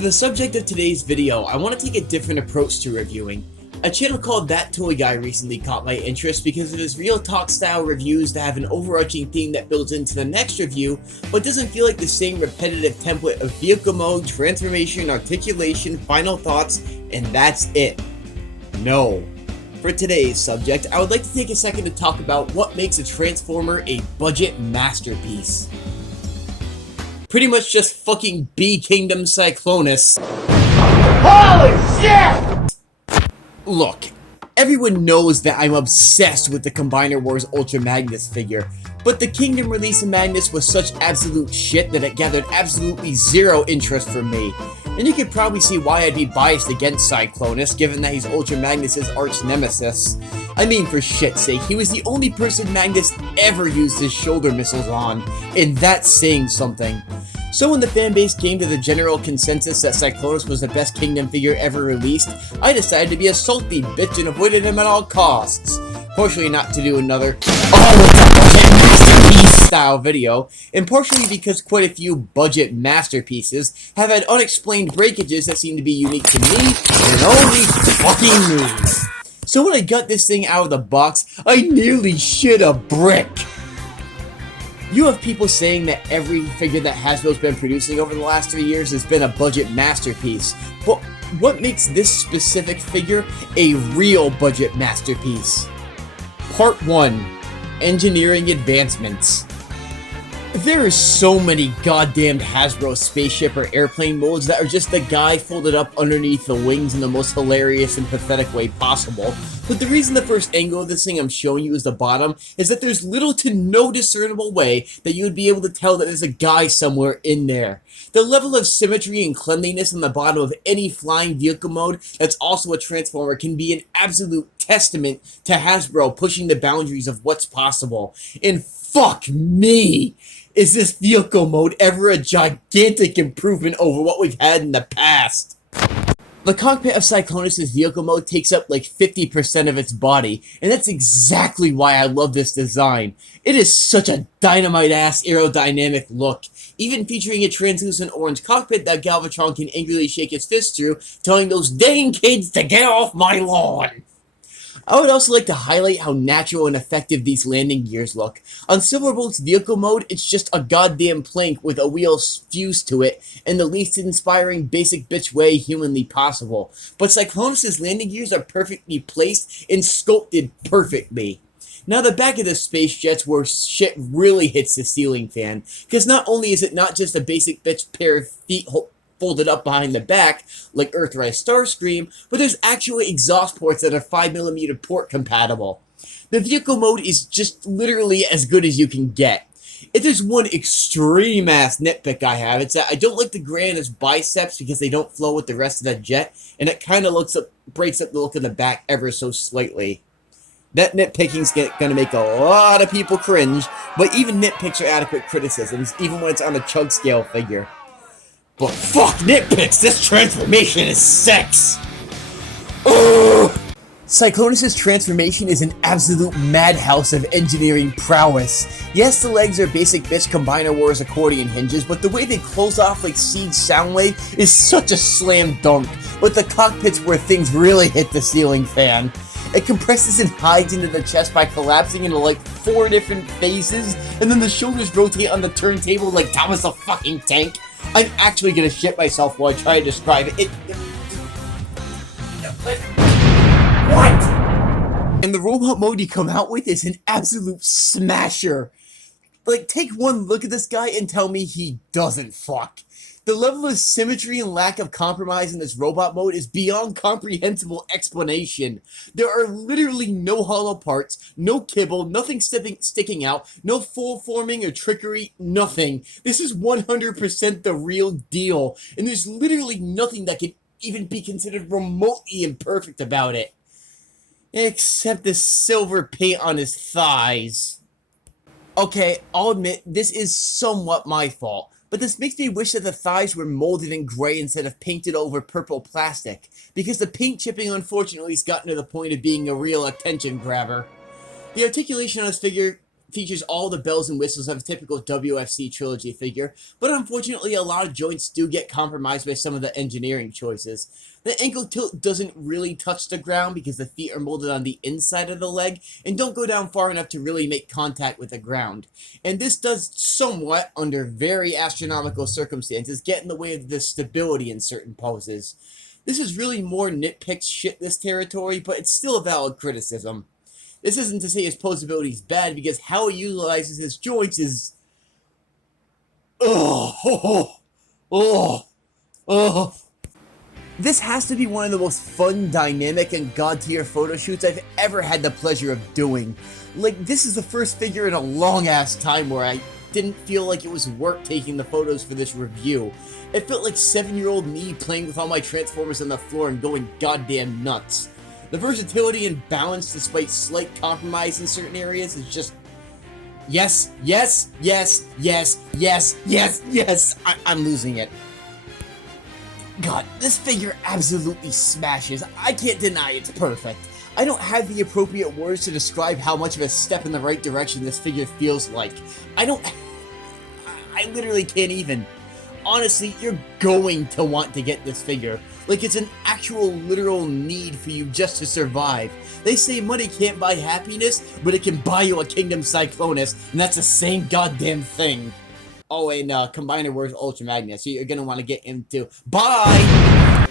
For the subject of today's video, I want to take a different approach to reviewing. A channel called That Toy Guy recently caught my interest because of his real talk style reviews that have an overarching theme that builds into the next review, but doesn't feel like the same repetitive template of vehicle mode, transformation, articulation, final thoughts, and that's it. No. For today's subject, I would like to take a second to talk about what makes a Transformer a budget masterpiece. Pretty much just fucking B-Kingdom Cyclonous. Holy shit! Look, everyone knows that I'm obsessed with the Combiner Wars Ultra Magnus figure, but the Kingdom release of Magnus was such absolute shit that it gathered absolutely zero interest from me. And you can probably see why I'd be biased against Cyclonous, given that he's Ultra Magnus' arch nemesis. I mean, for shit's sake, he was the only person Magnus ever used his shoulder missiles on, and that's saying something. So when the fanbase came to the general consensus that Cyclonous was the best Kingdom figure ever released, I decided to be a salty bitch and avoided him at all costs. Partially not to do another masterpiece style video, and partially because quite a few budget masterpieces have had unexplained breakages that seem to be unique to me and only fucking me. So when I got this thing out of the box, I nearly shit a brick. You have people saying that every figure that Hasbro's been producing over the last 3 years has been a budget masterpiece, but what makes this specific figure a real budget masterpiece? Part 1. Engineering Advancements. There are so many goddamned Hasbro spaceship or airplane molds that are just the guy folded up underneath the wings in the most hilarious and pathetic way possible, but the reason the first angle of this thing I'm showing you is the bottom is that there's little to no discernible way that you would be able to tell that there's a guy somewhere in there. The level of symmetry and cleanliness on the bottom of any flying vehicle mode that's also a Transformer can be an absolute testament to Hasbro pushing the boundaries of what's possible. And fuck me! Is this vehicle mode ever a gigantic improvement over what we've had in the past? The cockpit of Cyclonous' vehicle mode takes up like 50% of its body, and that's exactly why I love this design. It is such a dynamite-ass aerodynamic look, even featuring a translucent orange cockpit that Galvatron can angrily shake his fist through, telling those dang kids to get off my lawn. I would also like to highlight how natural and effective these landing gears look. On Silverbolt's vehicle mode, it's just a goddamn plank with a wheel fused to it in the least inspiring basic bitch way humanly possible. But Cyclonous' landing gears are perfectly placed and sculpted perfectly. Now the back of the space jet's where shit really hits the ceiling fan, because not only is it not just a basic bitch pair of feet folded up behind the back, like Earthrise Starscream, but there's actually exhaust ports that are 5mm port compatible. The vehicle mode is just literally as good as you can get. If there's one extreme ass nitpick I have, it's that I don't like the gray on his biceps because they don't flow with the rest of the jet, and it kind of breaks up the look of the back ever so slightly. That nitpicking's gonna make a lot of people cringe, but even nitpicks are adequate criticisms, even when it's on a chug scale figure. But fuck nitpicks, this transformation is sex! Ugh. Cyclonous' transformation is an absolute madhouse of engineering prowess. Yes, the legs are basic bitch Combiner Wars accordion hinges, but the way they close off like Seed Soundwave is such a slam dunk, but the cockpit's where things really hit the ceiling fan. It compresses and hides into the chest by collapsing into like 4 different phases, and then the shoulders rotate on the turntable like Thomas the fucking Tank. I'm actually gonna shit myself while I try to describe it. What? And the robot mode you come out with is an absolute smasher. Like, take one look at this guy and tell me he doesn't fuck. The level of symmetry and lack of compromise in this robot mode is beyond comprehensible explanation. There are literally no hollow parts, no kibble, nothing sticking out, no full forming or trickery, nothing. This is 100% the real deal, and there's literally nothing that can even be considered remotely imperfect about it. Except the silver paint on his thighs. Okay, I'll admit, this is somewhat my fault. But this makes me wish that the thighs were molded in gray instead of painted over purple plastic, because the paint chipping unfortunately has gotten to the point of being a real attention grabber. The articulation on this figure features all the bells and whistles of a typical WFC trilogy figure, but unfortunately a lot of joints do get compromised by some of the engineering choices. The ankle tilt doesn't really touch the ground because the feet are molded on the inside of the leg and don't go down far enough to really make contact with the ground. And this does somewhat, under very astronomical circumstances, get in the way of the stability in certain poses. This is really more nitpicked shit this territory, but it's still a valid criticism. This isn't to say his posability is bad, because how he utilizes his joints is... This has to be one of the most fun, dynamic, and god-tier photo shoots I've ever had the pleasure of doing. Like, this is the first figure in a long-ass time where I didn't feel like it was work taking the photos for this review. It felt like 7-year-old me playing with all my Transformers on the floor and going goddamn nuts. The versatility and balance, despite slight compromise in certain areas, is just... Yes, yes, yes, yes, yes, yes, yes! I'm losing it. God, this figure absolutely smashes. I can't deny it's perfect. I don't have the appropriate words to describe how much of a step in the right direction this figure feels like. I literally can't even. Honestly, you're going to want to get this figure. Like, it's an actual literal need for you just to survive. They say money can't buy happiness, but it can buy you a Kingdom Cyclonous, and that's the same goddamn thing. Oh, and combiner words Ultra Magnet, so you're gonna want to get into. Bye!